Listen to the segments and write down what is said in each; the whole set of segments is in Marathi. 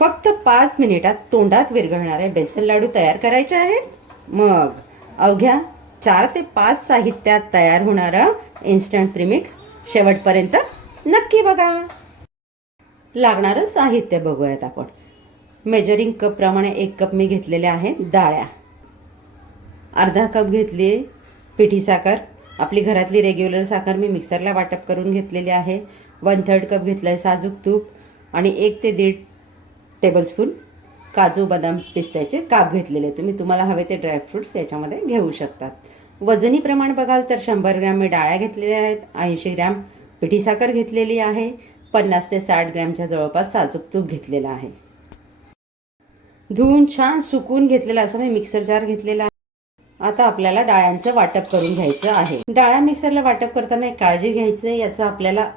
फक्त 5 मिनिटात तोंडात विरघळणारे बेसन लाडू तयार करायचे आहेत. मग अवघ्या 4 ते 5 साहित्यात तयार होणारा इन्स्टंट प्रीमिक्स शेवटपर्यंत नक्की बघा. लागणारं साहित्य बघूयात आपण. मेजरिंग कप प्रमाणे 1 कप मी घेतलेले आहे डाळ्या. अर्धा कप घेतली पिठी साखर. आपली घरातली रेग्युलर साखर मी मिक्सरला वाटप करून घेतलेली आहे. 1/3 कप घेतलं आहे साजूक तूप आणि 1 ते 1.5 टेबलस्पून काजू बदाम पिस्त्याचे काप घेतलेले. तुम्हाला हवे ते ड्रायफ्रूट्स त्याच्यामध्ये घेऊ शकतात. वजनी प्रमाण बघाल तर 100 ग्रॅम मी डाळ्या घेतलेल्या आहेत. 80 ग्रॅम पिठी साखर घेतलेली आहे. 50 ते 60 ग्रॅमच्या जवळपास साजूक तूप घेतलेलं आहे. धुवून छान सुकून घेतलेला असं मी मिक्सर जार घेतलेला आहे. आता आपल्याला डाळ्यांचं वाटप करून घ्यायचं आहे. डाळ्या मिक्सरला वाटप करताना एक काळजी घ्यायची, याचा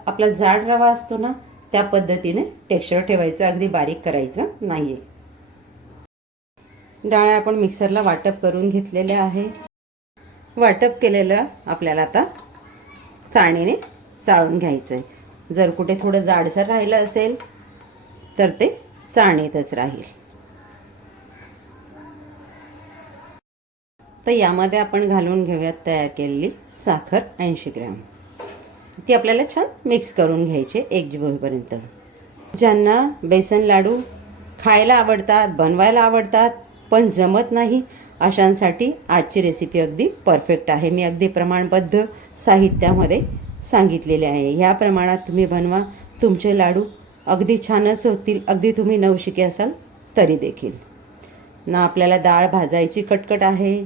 आपला जाड रवा असतो ना त्या पद्धतीने टेक्स्चर ठेवायचं, अगदी बारीक करायचं नाहीये. डाळ्या आपण मिक्सरला वाटप करून घेतलेल्या आहे. वाटप केलेलं आपल्याला आता चाळणीने चाळून घ्यायचं आहे. जर कुठे थोडं जाडसर राहिलं असेल तर ते चाळणीतच राहील. तर यामध्ये आपण घालून घेऊयात तयार केलेली साखर 80 ग्रॅम. ती आपल्याला छान मिक्स करून घ्यायची एकजीव होईपर्यंत. ज्यांना बेसन लाडू खायला आवडतात, बनवायला आवडतात पण जमत नाही अशांसाठी आजची रेसिपी अगदी परफेक्ट आहे. मी अगदी प्रमाणबद्ध साहित्यामध्ये सांगितलेले आहे. ह्या प्रमाणात तुम्ही बनवा, तुमचे लाडू अगदी छानच होतील. अगदी तुम्ही नवशिके असाल तरी देखील. ना आपल्याला डाळ भाजायची कटकट आहे,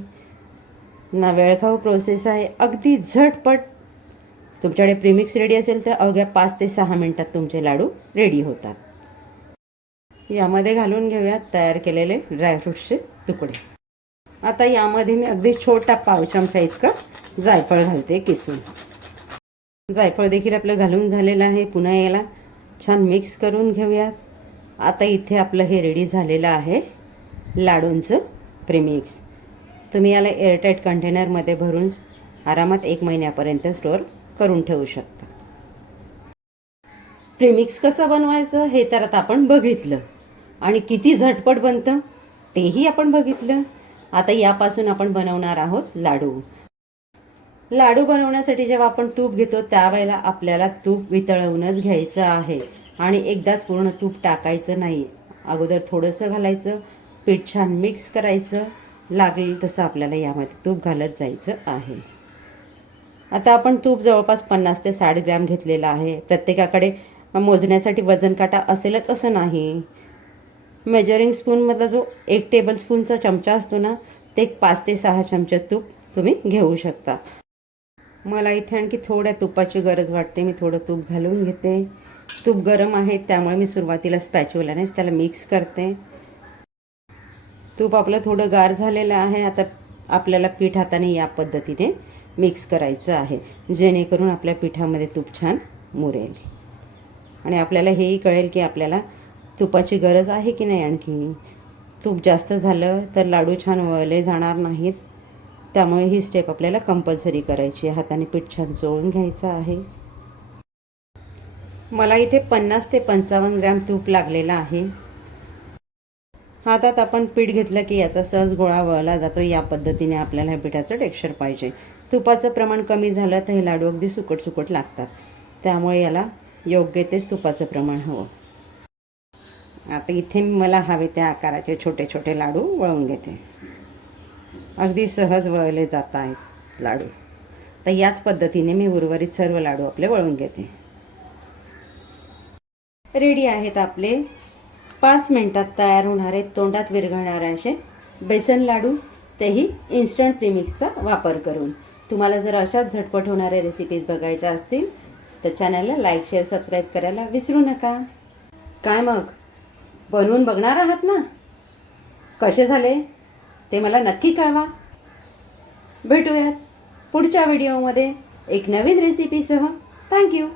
ना वेळखाऊ प्रोसेस आहे. अगदी झटपट तुमच्याकडे प्रीमिक्स रेडी असेल तर अवघ्या 5 ते 6 मिनिटात तुमचे लाडू रेडी होतात. यामध्ये घालून घेऊयात तयार केलेले ड्रायफ्रूट्सचे तुकडे. आता यामध्ये मी अगदी छोटा पाव चमचा इतका जायफळ घालते किसून. जायफळ देखील आपलं घालून झालेलं आहे. पुन्हा याला छान मिक्स करून घेऊयात. आता इथे आपलं हे रेडी झालेलं आहे लाडूंचं प्रीमिक्स. तुम्ही याला एअरटाईट कंटेनरमध्ये भरून आरामात 1 महिन्यापर्यंत स्टोअर करून ठेवू शकता. प्रीमिक्स कसं बनवायचं हे तर आता आपण बघितलं आणि किती झटपट बनतं तेही आपण बघितलं. आता यापासून आपण बनवणार आहोत लाडू. लाडू बनवण्यासाठी जेव्हा आपण तूप घेतो त्यावेळेला आपल्याला तूप वितळवूनच घ्यायचं आहे आणि एकदाच पूर्ण तूप टाकायचं नाही. अगोदर थोडंसं घालायचं, पीठ छान मिक्स करायचं, लागेल तसं आपल्याला यामध्ये तूप घालत जायचं आहे. आता आपण तूप जवळपास 50 ते 60 ग्रॅम घेतलेलं आहे. प्रत्येकाकडे मोजण्यासाठी वजन काटा असेलच असं नाही. मेजरिंग स्पूनमधला जो 1 टेबलस्पूनचा चमचा असतो ना ते 5 ते 6 चमचे तूप तुम्ही घेऊ शकता. मला इथे आणखी थोड्या तुपाची गरज वाटते. मी थोडं तूप घालून घेते. तूप गरम आहे त्यामुळे मी सुरुवातीला स्पॅच्युलानेच त्याला मिक्स करते. तूप आपलं थोडं गार झालेलं आहे. आता आपल्याला पीठ हाताने या पद्धतीने मिक्स करायचं आहे जेणेकरून आपल्या पिठामध्ये तूप छान मुरेल आणि आपल्याला हेही कळेल की आपल्याला तुपाची गरज आहे की नाही. आणखी तूप जास्त झालं तर लाडू छान वळले जाणार नाहीत. त्यामुळे ही स्टेप आपल्याला कंपल्सरी करायची आहे. हाताने पीठ छान चोळून घ्यायचं आहे. मला इथे 50 ते 55 ग्रॅम तूप लागलेलं आहे. हातात आपण पीठ घेतलं की याचा सहज गोळा वळला जातो. या पद्धतीने आपल्याला हे पिठाचं टेक्स्चर पाहिजे. तुपाचं प्रमाण कमी झालं तर हे लाडू अगदी सुकट सुकट लागतात. त्यामुळे याला योग्य तेच तुपाचं प्रमाण हवं. आता इथे मला हवे त्या आकाराचे छोटे छोटे लाडू वळून घेते. अगदी सहज वळले जात आहेत लाडू. तर याच पद्धतीने मी उर्वरित सर्व लाडू आपले वळून घेते. रेडी आहेत आपले 5 मिनिटात तयार होणारे तोंडात विरघळणारे असे बेसन लाडू, तेही इन्स्टंट प्रीमिक्सचा वापर करून. तुम्हाला जर अशाच झटपट होणाऱ्या रेसिपीज बघायच्या असतील तर चॅनलला लाईक, शेअर, सबस्क्राईब करायला विसरू नका. काय मग बनवून बघणार आहात ना? कसे झाले ते मला नक्की कळवा. भेटूयात पुढच्या व्हिडिओमध्ये एक नवीन रेसिपीसह. थँक्यू.